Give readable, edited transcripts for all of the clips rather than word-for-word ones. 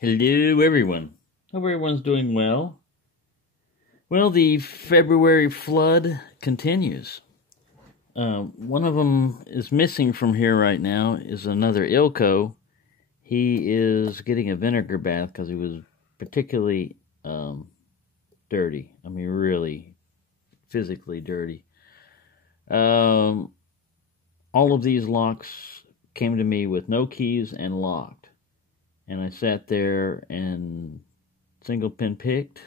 Hello, everyone. Hope everyone's doing well. Well, the February flood continues. One of them is missing from here right now is another Ilco. He is getting a vinegar bath because he was particularly dirty. I mean, really physically dirty. All of these locks came to me with no keys and locked. And I sat there and single pin picked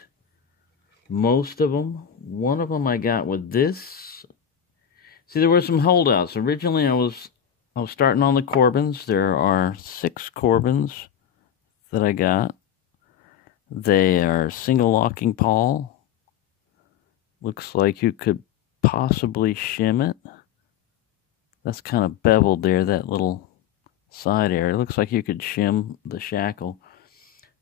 most of them. One of them I got with this. See, there were some holdouts. Originally, I was starting on the Corbins. There are 6 Corbins that I got. They are single locking pawl. Looks like you could possibly shim it. That's kind of beveled there, that little side area. It looks like you could shim the shackle.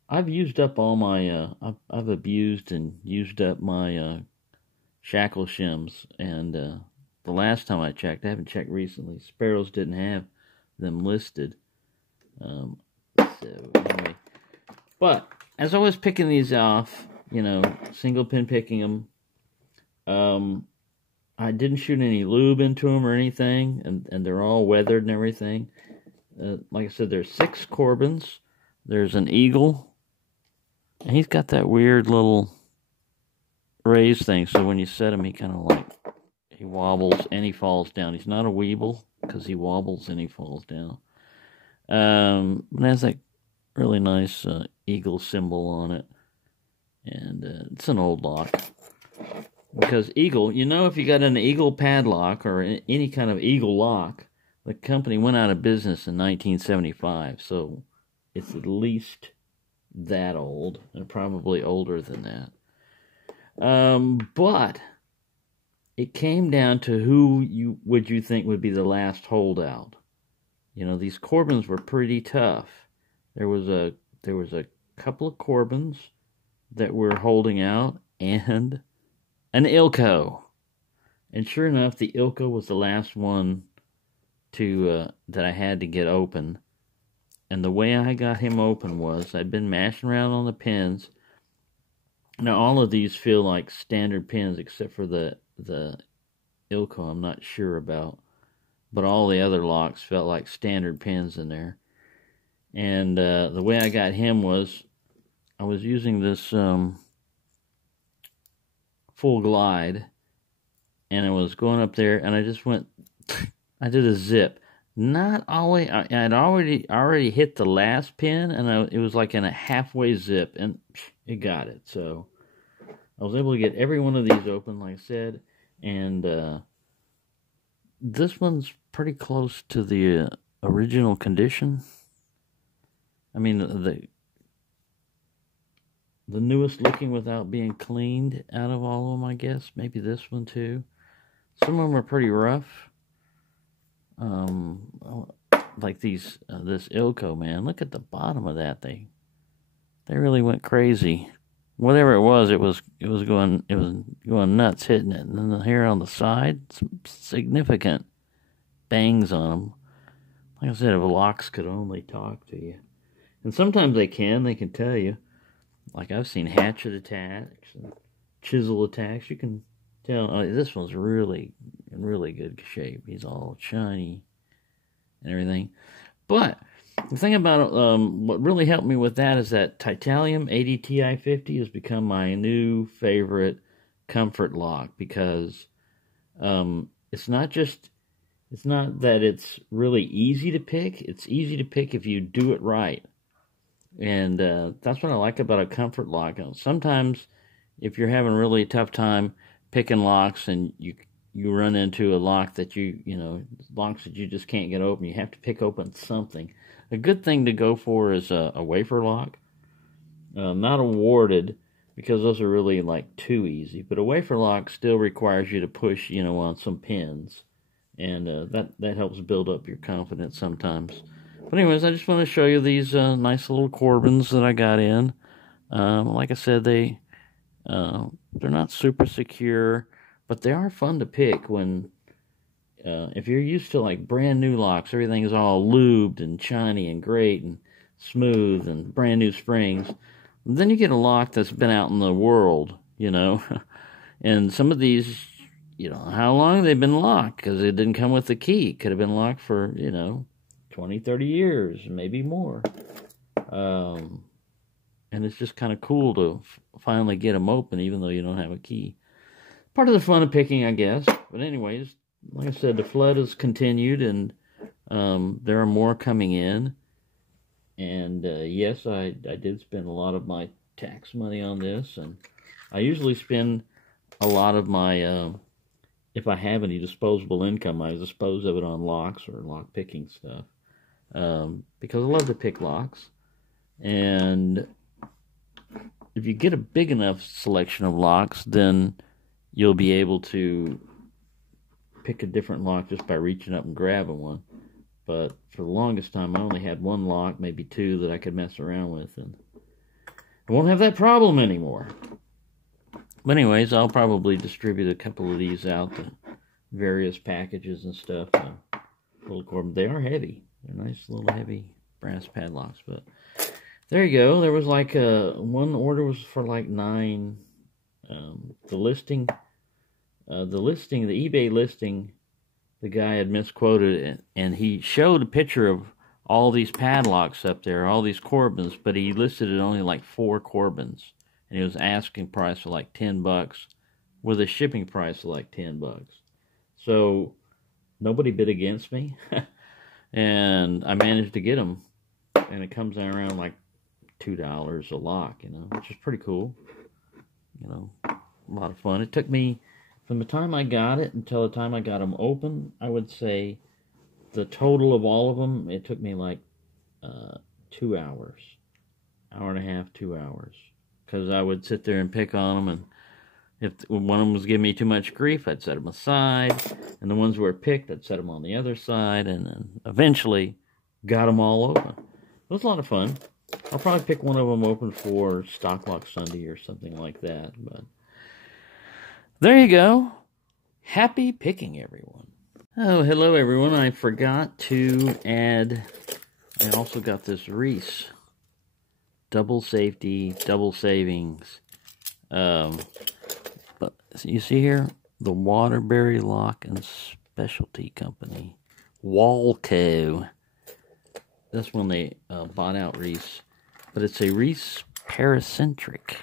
I've used up all my, I've abused and used up my shackle shims, and the last time I checked, I haven't checked recently, Sparrows didn't have them listed. So anyway, but as I was picking these off, single pin picking them, I didn't shoot any lube into them or anything, and they're all weathered and everything. Like I said, there's 6 Corbins. There's an Eagle. And he's got that weird little raised thing. So when you set him, he kind of he wobbles and he falls down. He's not a weeble because he wobbles and he falls down. It has that really nice Eagle symbol on it. And it's an old lock. Because Eagle, if you got an Eagle padlock or any kind of Eagle lock, the company went out of business in 1975, so it's at least that old, and probably older than that. But it came down to who would you think would be the last holdout. These Corbins were pretty tough. There was a couple of Corbins that were holding out, and an Ilco. And sure enough, the Ilco was the last one that I had to get open. And the way I got him open was I'd been mashing around on the pins. Now all of these feel like standard pins except for the Ilco I'm not sure about. But all the other locks felt like standard pins in there. And the way I got him was I was using this full glide, and I was going up there, and I just went I did a zip. Not always. I'd already hit the last pin, and it was like in a halfway zip, and it got it. So I was able to get every one of these open, like I said, and this one's pretty close to the original condition. I mean, the newest looking without being cleaned out of all of them, I guess. Maybe this one too. Some of them are pretty rough. Like this Ilco, man. Look at the bottom of that thing. They really went crazy. Whatever it was going nuts hitting it. And then the hair on the side, some significant bangs on them. Like I said, if locks could only talk to you. And sometimes they can tell you. Like I've seen hatchet attacks and chisel attacks. You can tell, this one's really in really good shape. He's all shiny and everything. But the thing about what really helped me with that is that Titanium ADTI 50 has become my new favorite comfort lock, because it's not that it's really easy to pick. It's easy to pick if you do it right. And that's what I like about a comfort lock. Sometimes if you're having a really tough time picking locks and you run into a lock that locks that you just can't get open, you have to pick open something. A good thing to go for is a wafer lock. Not awarded, because those are really too easy. But a wafer lock still requires you to push, on some pins. And that helps build up your confidence sometimes. But anyways, I just want to show you these nice little Corbins that I got in. Like I said, they're not super secure, but they are fun to pick when if you're used to brand new locks, everything is all lubed and shiny and great, and smooth and brand new springs. And then you get a lock that's been out in the world, you know. And some of these, you know, how long they've been locked, because it didn't come with the key. It could have been locked for, you know, 20, 30 years, maybe more. And it's just kind of cool to finally get them open, even though you don't have a key. Part of the fun of picking, I guess. But anyways, like I said, the flood has continued, and there are more coming in. And yes, I did spend a lot of my tax money on this, and I usually spend a lot of my, if I have any disposable income, I dispose of it on locks or lock picking stuff, because I love to pick locks. And if you get a big enough selection of locks, then you'll be able to pick a different lock just by reaching up and grabbing one. But for the longest time, I only had one lock, maybe two, that I could mess around with, and I won't have that problem anymore. But anyways, I'll probably distribute a couple of these out to various packages and stuff. Little Corbin, they are heavy. They're nice little heavy brass padlocks. But there you go. There was like one order was for like 9. The eBay listing, the guy had misquoted it, and he showed a picture of all these padlocks up there, all these Corbins, but he listed it only like 4 Corbins. And he was asking price of like $10 with a shipping price of like $10. So nobody bid against me. And I managed to get them. And it comes out around like $2 a lock, you know, which is pretty cool. You know, a lot of fun. It took me, from the time I got it until the time I got them open, I would say the total of all of them, it took me like 2 hours. Hour and a half, 2 hours. Because I would sit there and pick on them, and if one of them was giving me too much grief, I'd set them aside, and the ones that were picked, I'd set them on the other side, and then eventually got them all open. It was a lot of fun. I'll probably pick one of them open for Stock Lock Sunday or something like that. But there you go. Happy picking, everyone. Oh, hello, everyone. I forgot to add, I also got this Reese double safety, double savings. But you see here, the Waterbury Lock and Specialty Company, Walco. That's when they bought out Reese, but it's a Reese Para centric,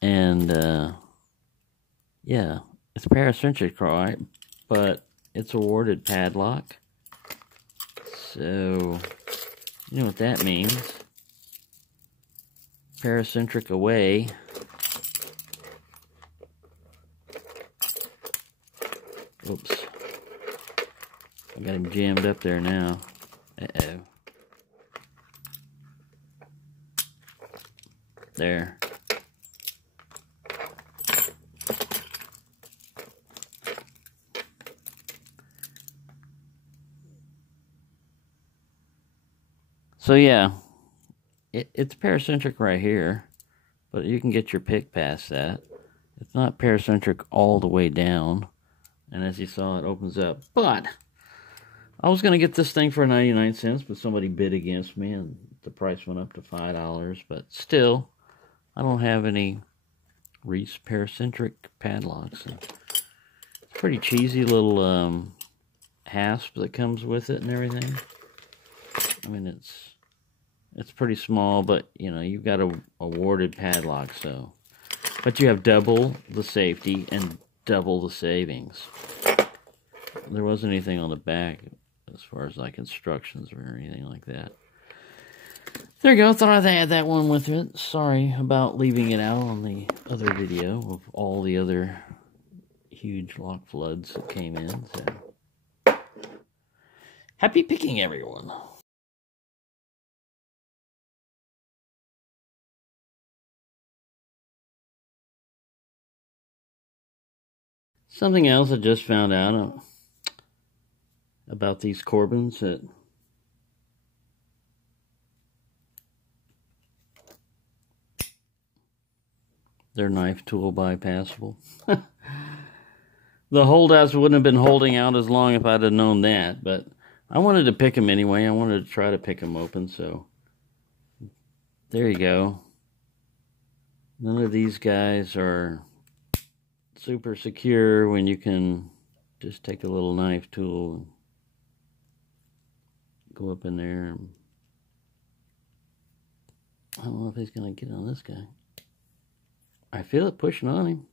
and yeah, it's Para centric, right? But it's a warded padlock, so you know what that means. Paracentric away. Oops. I got him jammed up there now. Uh-oh. There. So yeah. It's paracentric right here, but you can get your pick past that. It's not paracentric all the way down, and as you saw, it opens up. But I was going to get this thing for 99 cents, but somebody bid against me, and the price went up to $5. But still, I don't have any Reese paracentric padlocks. It's a pretty cheesy little hasp that comes with it and everything. I mean, it's pretty small, but, you know, you've got a warded padlock, so. But you have double the safety and double the savings. There wasn't anything on the back as far as, like, instructions or anything like that. There you go. Thought I'd add that one with it. Sorry about leaving it out on the other video of all the other huge lock floods that came in, so. Happy picking, everyone. Something else I just found out about these Corbins, that they're knife tool bypassable. The holdouts wouldn't have been holding out as long if I'd have known that, but I wanted to pick them anyway. I wanted to try to pick them open, so there you go. None of these guys are super secure when you can just take a little knife tool and go up in there. I don't know if he's going to get on this guy. I feel it pushing on him.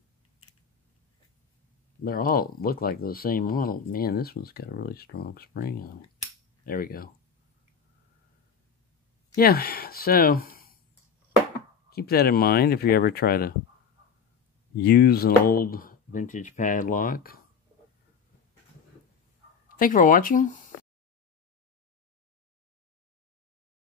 They all look like the same model. Man, this one's got a really strong spring on it. There we go. Yeah, so keep that in mind if you ever try to use an old vintage padlock. Thank you for watching.